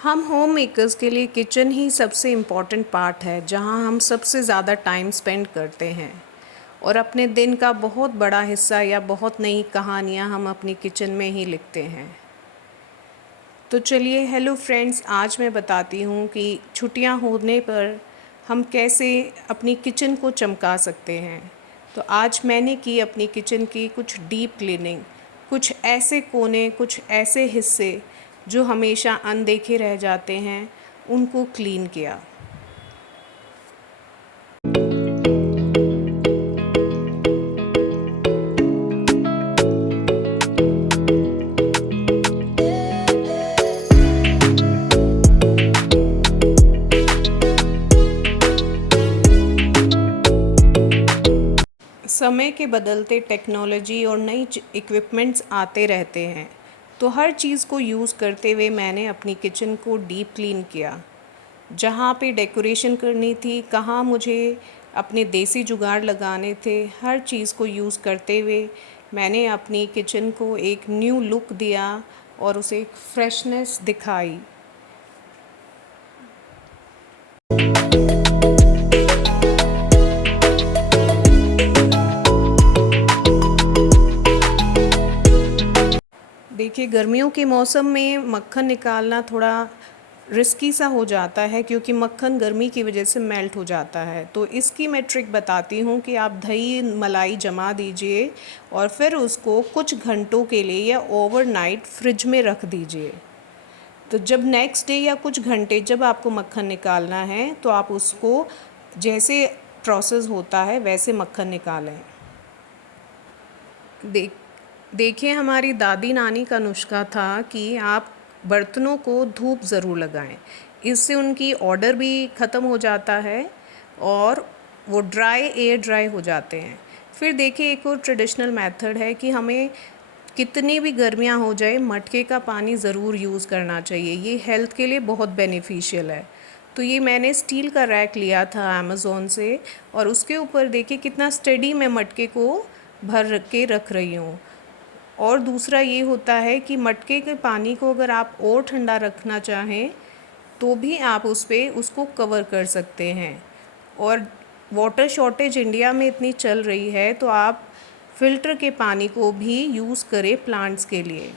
हम home makers के लिए किचन ही सबसे इम्पॉर्टेंट पार्ट है, जहाँ हम सबसे ज़्यादा टाइम स्पेंड करते हैं और अपने दिन का बहुत बड़ा हिस्सा या बहुत नई कहानियाँ हम अपनी किचन में ही लिखते हैं। तो चलिए, हेलो फ्रेंड्स, आज मैं बताती हूँ कि छुट्टियाँ होने पर हम कैसे अपनी किचन को चमका सकते हैं। तो आज मैंने की अपनी किचन की कुछ डीप क्लीनिंग, कुछ ऐसे कोने, कुछ ऐसे हिस्से जो हमेशा अनदेखे रह जाते हैं, उनको क्लीन किया। समय के बदलते टेक्नोलॉजी और नई इक्विपमेंट्स आते रहते हैं, तो हर चीज़ को यूज़ करते हुए मैंने अपनी किचन को डीप क्लीन किया। जहाँ पे डेकोरेशन करनी थी, कहाँ मुझे अपने देसी जुगाड़ लगाने थे, हर चीज़ को यूज़ करते हुए मैंने अपनी किचन को एक न्यू लुक दिया और उसे एक फ्रेशनेस दिखाई। देखिए, गर्मियों के मौसम में मक्खन निकालना थोड़ा रिस्की सा हो जाता है, क्योंकि मक्खन गर्मी की वजह से मेल्ट हो जाता है। तो इसकी मैं ट्रिक बताती हूँ कि आप दही मलाई जमा दीजिए और फिर उसको कुछ घंटों के लिए या ओवरनाइट फ्रिज में रख दीजिए। तो जब नेक्स्ट डे या कुछ घंटे जब आपको मक्खन निकालना है, तो आप उसको जैसे प्रोसेस होता है वैसे मक्खन निकालें। देखिए, हमारी दादी नानी का नुस्खा था कि आप बर्तनों को धूप ज़रूर लगाएं। इससे उनकी ऑर्डर भी ख़त्म हो जाता है और वो एयर ड्राई हो जाते हैं। फिर देखिए, एक और ट्रेडिशनल मेथड है कि हमें कितनी भी गर्मियाँ हो जाए, मटके का पानी ज़रूर यूज़ करना चाहिए। ये हेल्थ के लिए बहुत बेनिफिशियल है। तो ये मैंने स्टील का रैक लिया था अमेज़ोन से, और उसके ऊपर देखिए कितना स्टेडी मैं मटके को भर के रख रही हूँ। और दूसरा ये होता है कि मटके के पानी को अगर आप और ठंडा रखना चाहें तो भी आप उस पर उसको कवर कर सकते हैं। और वाटर शॉर्टेज इंडिया में इतनी चल रही है, तो आप फ़िल्टर के पानी को भी यूज़ करें प्लांट्स के लिए।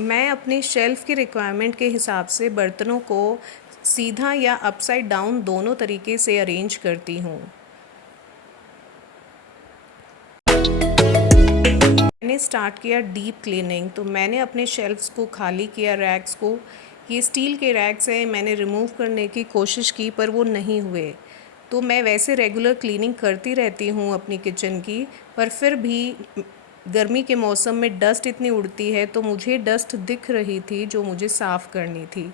मैं अपने शेल्फ़ की रिक्वायरमेंट के हिसाब से बर्तनों को सीधा या अपसाइड डाउन दोनों तरीके से अरेंज करती हूँ। मैंने स्टार्ट किया डीप क्लीनिंग, तो मैंने अपने शेल्फ्स को खाली किया, रैक्स को। ये स्टील के रैक्स हैं, मैंने रिमूव करने की कोशिश की पर वो नहीं हुए। तो मैं वैसे रेगुलर क्लीनिंग करती रहती हूँ अपनी किचन की, पर फिर भी गर्मी के मौसम में डस्ट इतनी उड़ती है, तो मुझे डस्ट दिख रही थी जो मुझे साफ़ करनी थी।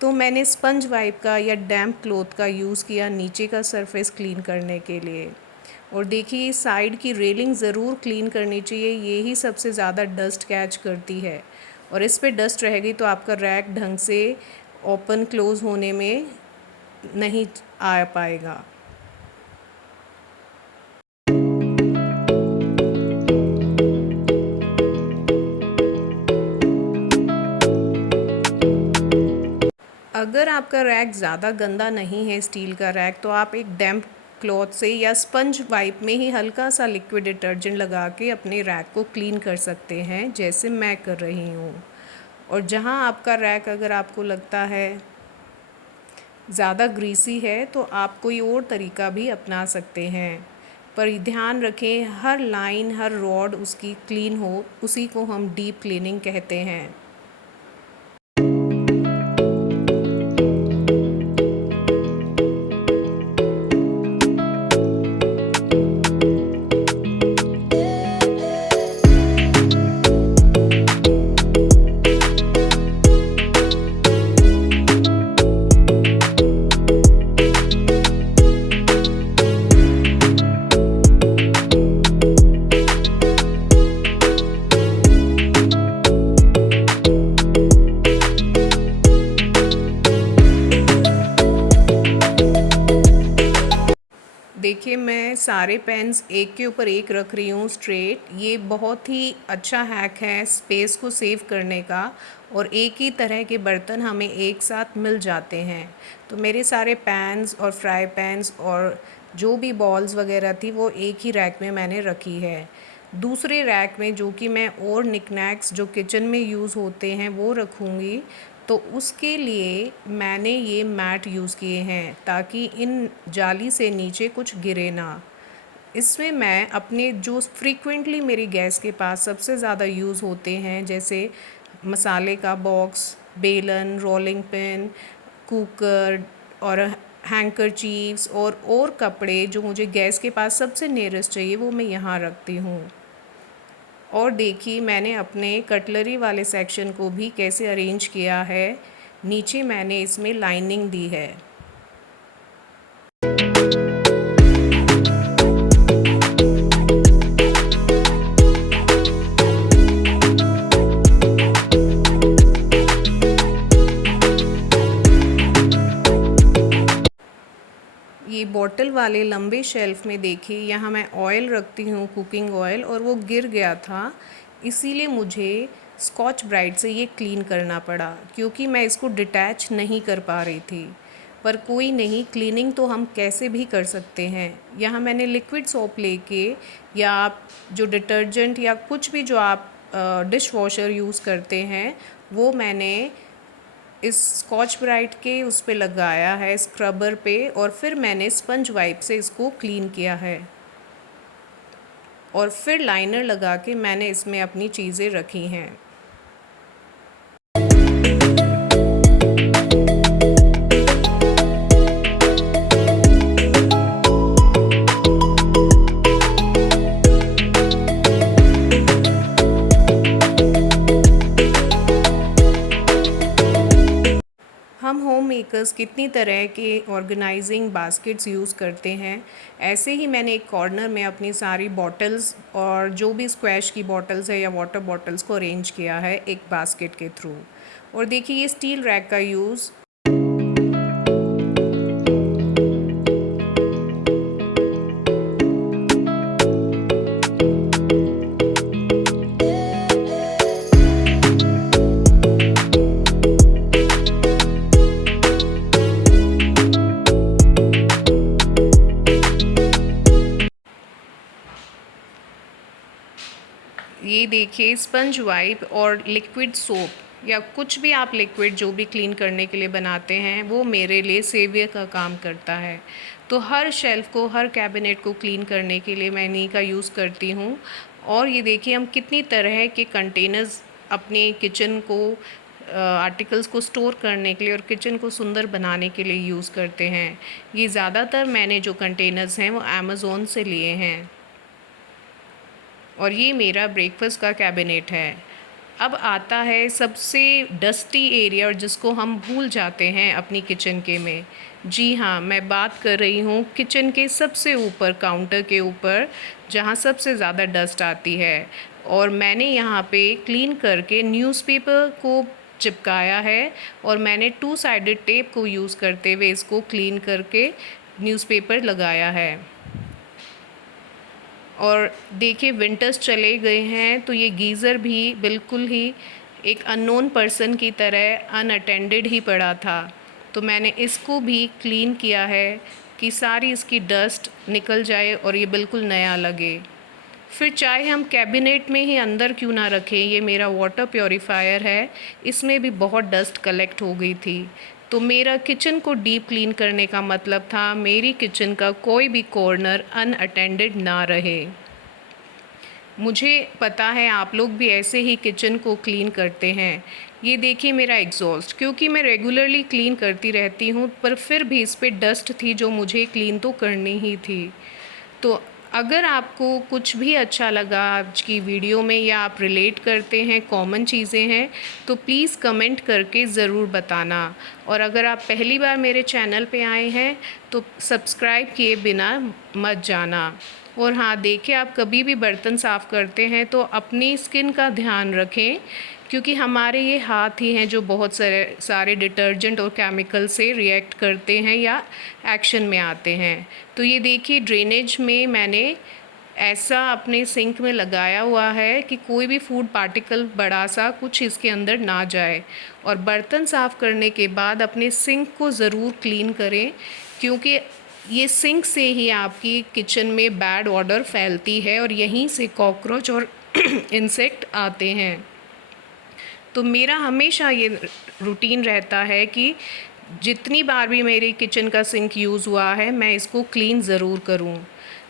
तो मैंने स्पंज वाइप का या डैम्प क्लॉथ का यूज़ किया नीचे का सरफेस क्लीन करने के लिए। और देखिए, साइड की रेलिंग ज़रूर क्लीन करनी चाहिए, ये ही सबसे ज़्यादा डस्ट कैच करती है। और इस पे डस्ट रह गई तो आपका रैक ढंग से ओपन क्लोज़ होने में नहीं आ पाएगा। अगर आपका रैक ज़्यादा गंदा नहीं है, स्टील का रैक, तो आप एक डैम्प क्लॉथ से या स्पंज वाइप में ही हल्का सा लिक्विड डिटर्जेंट लगा के अपने रैक को क्लीन कर सकते हैं, जैसे मैं कर रही हूँ। और जहाँ आपका रैक अगर आपको लगता है ज़्यादा ग्रीसी है, तो आप कोई और तरीका भी अपना सकते हैं। पर ध्यान रखें, हर लाइन, हर रॉड उसकी क्लीन हो, उसी को हम डीप क्लीनिंग कहते हैं। सारे पेन्स एक के ऊपर एक रख रही हूँ स्ट्रेट। ये बहुत ही अच्छा हैक है स्पेस को सेव करने का, और एक ही तरह के बर्तन हमें एक साथ मिल जाते हैं। तो मेरे सारे पैन्स और फ्राई पैन्स और जो भी बॉल्स वगैरह थी वो एक ही रैक में मैंने रखी है। दूसरे रैक में जो कि मैं और निकनैक्स जो किचन में यूज़ होते हैं वो रखूँगी, तो उसके लिए मैंने ये मैट यूज़ किए हैं ताकि इन जाली से नीचे कुछ गिरे ना। इसमें मैं अपने जो फ्रीक्वेंटली मेरी गैस के पास सबसे ज़्यादा यूज़ होते हैं, जैसे मसाले का बॉक्स, बेलन, रोलिंग पिन, कुकर और हैंकरचीव्स और कपड़े जो मुझे गैस के पास सबसे नियरेस्ट चाहिए वो मैं यहाँ रखती हूँ। और देखिए मैंने अपने कटलरी वाले सेक्शन को भी कैसे अरेंज किया है। नीचे मैंने इसमें लाइनिंग दी है। ये बॉटल वाले लंबे शेल्फ़ में देखिए यहाँ मैं ऑयल रखती हूँ, कुकिंग ऑयल, और वो गिर गया था, इसीलिए मुझे स्कॉच ब्राइट से ये क्लीन करना पड़ा क्योंकि मैं इसको डिटैच नहीं कर पा रही थी। पर कोई नहीं, क्लीनिंग तो हम कैसे भी कर सकते हैं। यहाँ मैंने लिक्विड सोप लेके, या आप जो डिटर्जेंट या कुछ भी जो आप डिश वॉशर यूज़ करते हैं वो मैंने इस स्कॉच ब्राइट के उस पे लगाया है, स्क्रबर पे, और फिर मैंने स्पंज वाइप से इसको क्लीन किया है और फिर लाइनर लगा के मैंने इसमें अपनी चीज़ें रखी हैं। हम होम मेकर्स कितनी तरह के ऑर्गेनाइजिंग बास्केट्स यूज़ करते हैं। ऐसे ही मैंने एक कॉर्नर में अपनी सारी बॉटल्स और जो भी स्क्वैश की बॉटल्स है या वाटर बॉटल्स को अरेंज किया है एक बास्केट के थ्रू। और देखिए ये स्टील रैक का यूज़ ये देखिए स्पंज वाइप और लिक्विड सोप या कुछ भी आप लिक्विड जो भी क्लीन करने के लिए बनाते हैं वो मेरे लिए सेवियर का काम करता है। तो हर शेल्फ़ को, हर कैबिनेट को क्लीन करने के लिए मैं इन्हीं का यूज़ करती हूँ। और ये देखिए हम कितनी तरह के कंटेनर्स अपने किचन को आर्टिकल्स को स्टोर करने के लिए और किचन को सुंदर बनाने के लिए यूज़ करते हैं। ये ज़्यादातर मैंने जो कंटेनर्स हैं वो अमेज़ोन से लिए हैं। और ये मेरा ब्रेकफास्ट का कैबिनेट है। अब आता है सबसे डस्टी एरिया और जिसको हम भूल जाते हैं अपनी किचन के में। जी हाँ, मैं बात कर रही हूँ किचन के सबसे ऊपर, काउंटर के ऊपर, जहाँ सबसे ज़्यादा डस्ट आती है। और मैंने यहाँ पे क्लीन करके न्यूज़पेपर को चिपकाया है और मैंने 2 साइडेड टेप को यूज़ करते हुए इसको क्लीन करके न्यूज़पेपर लगाया है। और देखिए विंटर्स चले गए हैं तो ये गीज़र भी बिल्कुल ही एक अननोन पर्सन की तरह अनअटेंडेड ही पड़ा था। तो मैंने इसको भी क्लीन किया है कि सारी इसकी डस्ट निकल जाए और ये बिल्कुल नया लगे। फिर चाहे हम कैबिनेट में ही अंदर क्यों ना रखें, ये मेरा वाटर प्योरीफायर है, इसमें भी बहुत डस्ट कलेक्ट हो गई थी। तो मेरा किचन को डीप क्लीन करने का मतलब था मेरी किचन का कोई भी कॉर्नर अनअटेंडेड ना रहे। मुझे पता है आप लोग भी ऐसे ही किचन को क्लीन करते हैं। ये देखिए मेरा एग्जॉस्ट, क्योंकि मैं रेगुलरली क्लीन करती रहती हूँ पर फिर भी इस पे डस्ट थी जो मुझे क्लीन तो करनी ही थी। तो अगर आपको कुछ भी अच्छा लगा आज की वीडियो में या आप रिलेट करते हैं, कॉमन चीज़ें हैं, तो प्लीज़ कमेंट करके ज़रूर बताना। और अगर आप पहली बार मेरे चैनल पे आए हैं तो सब्सक्राइब किए बिना मत जाना। और हाँ, देखिए आप कभी भी बर्तन साफ़ करते हैं तो अपनी स्किन का ध्यान रखें, क्योंकि हमारे ये हाथ ही हैं जो बहुत सारे डिटर्जेंट और केमिकल से रिएक्ट करते हैं या एक्शन में आते हैं। तो ये देखिए ड्रेनेज में मैंने ऐसा अपने सिंक में लगाया हुआ है कि कोई भी फूड पार्टिकल बड़ा सा कुछ इसके अंदर ना जाए। और बर्तन साफ़ करने के बाद अपने सिंक को ज़रूर क्लीन करें, क्योंकि ये सिंक से ही आपकी किचन में बैड ऑडर फैलती है और यहीं से कॉकरोच और इंसेक्ट आते हैं। तो मेरा हमेशा ये रूटीन रहता है कि जितनी बार भी मेरी किचन का सिंक यूज़ हुआ है मैं इसको क्लीन ज़रूर करूँ,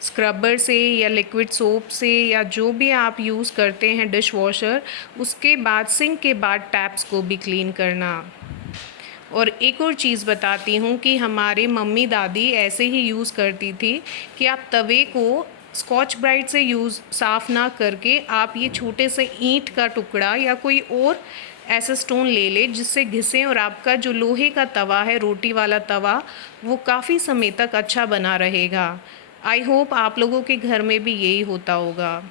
स्क्रबर से या लिक्विड सोप से या जो भी आप यूज़ करते हैं डिश वॉशर, उसके बाद सिंक के बाद टैप्स को भी क्लीन करना। और एक और चीज़ बताती हूँ कि हमारे मम्मी दादी ऐसे ही यूज़ करती थी कि आप तवे को स्कॉच ब्राइट से साफ़ ना करके आप ये छोटे से ईंट का टुकड़ा या कोई और ऐसा स्टोन ले ले जिससे घिसें और आपका जो लोहे का तवा है, रोटी वाला तवा, वो काफ़ी समय तक अच्छा बना रहेगा। आई होप आप लोगों के घर में भी यही होता होगा।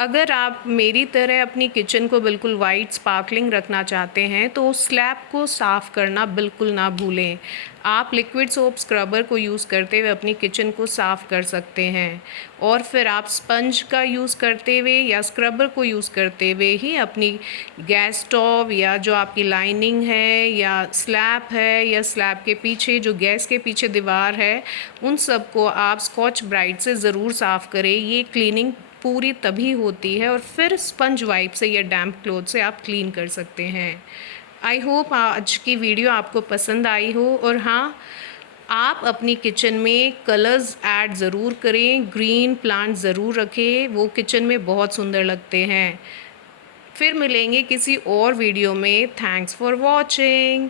अगर आप मेरी तरह अपनी किचन को बिल्कुल वाइट स्पार्कलिंग रखना चाहते हैं तो स्लैब को साफ़ करना बिल्कुल ना भूलें। आप लिक्विड सोप स्क्रबर को यूज़ करते हुए अपनी किचन को साफ़ कर सकते हैं, और फिर आप स्पंज का यूज़ करते हुए या स्क्रबर को यूज़ करते हुए ही अपनी गैस स्टोव या जो आपकी लाइनिंग है या स्लैब है या स्लैब के पीछे जो गैस के पीछे दीवार है, उन सब को आप स्कॉच ब्राइट से ज़रूर साफ़ करें। ये क्लीनिंग पूरी तभी होती है, और फिर स्पंज वाइप से या डैम्प क्लॉथ से आप क्लीन कर सकते हैं। आई होप आज की वीडियो आपको पसंद आई हो। और हाँ, आप अपनी किचन में कलर्स ऐड ज़रूर करें, ग्रीन प्लांट ज़रूर रखें, वो किचन में बहुत सुंदर लगते हैं। फिर मिलेंगे किसी और वीडियो में। Thanks for watching.